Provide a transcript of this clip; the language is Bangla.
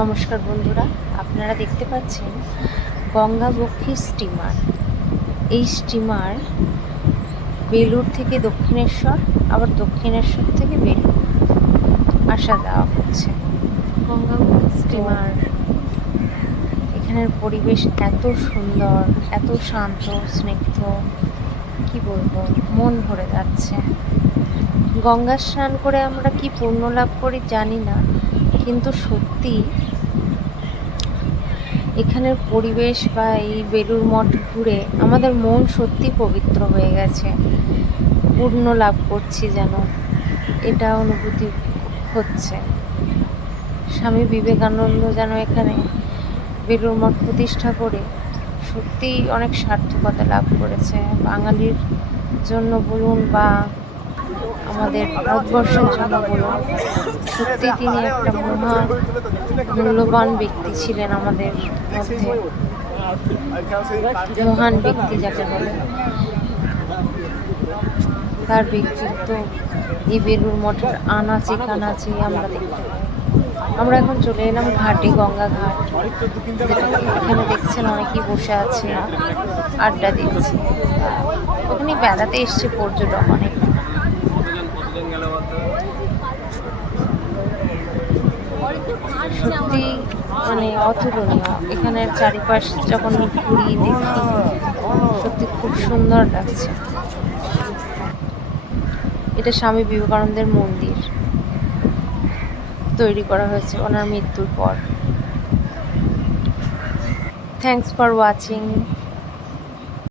নমস্কার বন্ধুরা, আপনারা দেখতে পাচ্ছেন গঙ্গাবক্ষী স্টিমার। এই স্টিমার বেলুড় থেকে দক্ষিণেশ্বর, আবার দক্ষিণেশ্বর থেকে বেলুড় আসা যাওয়া করছে। গঙ্গাবক্ষী স্টিমার, এখানের পরিবেশ এত সুন্দর, এত শান্ত স্নিগ্ধ, কি বলবো, মন ভরে যাচ্ছে। গঙ্গা স্নান করে আমরা কি পুণ্য লাভ করি জানি না, কিন্তু সত্যি এখানের পরিবেশ বা এই বেলুড় মঠ ঘুরে আমাদের মন সত্যি পবিত্র হয়ে গেছে, পুণ্য লাভ করছি যেন, এটা অনুভূতি হচ্ছে। স্বামী বিবেকানন্দ যেন এখানে বেলুড় মঠ প্রতিষ্ঠা করে সত্যিই অনেক সার্থকতা লাভ করেছে। বাঙালির জন্য বলুন বা আমাদের ভারতবর্ষের জন্য বলুন, সত্যি তিনি একটা মূল্যবান ব্যক্তি ছিলেন আমাদের মধ্যে, মহান ব্যক্তি যাকে বলে। তার ব্যক্তিত্ব এই বেলুড় মঠের আনাচে কানাচে আমরা দেখতে পাই। আমরা এখন চলে এলাম ঘাটে, গঙ্গা ঘাট, যেটা এখানে দেখছেন অনেকেই বসে আছে, আড্ডা দিচ্ছে। ওখানে বেড়াতে এসছে পর্যটক অনেক। সত্যি মানে অতুলনীয়। এখানের চারিপাশ যখন ঘুরি দেখি, সত্যি খুব সুন্দর লাগছে। এটা স্বামী বিবেকানন্দের মন্দির, তৈরি করা হয়েছে ওনার মৃত্যুর পর। Thanks for watching.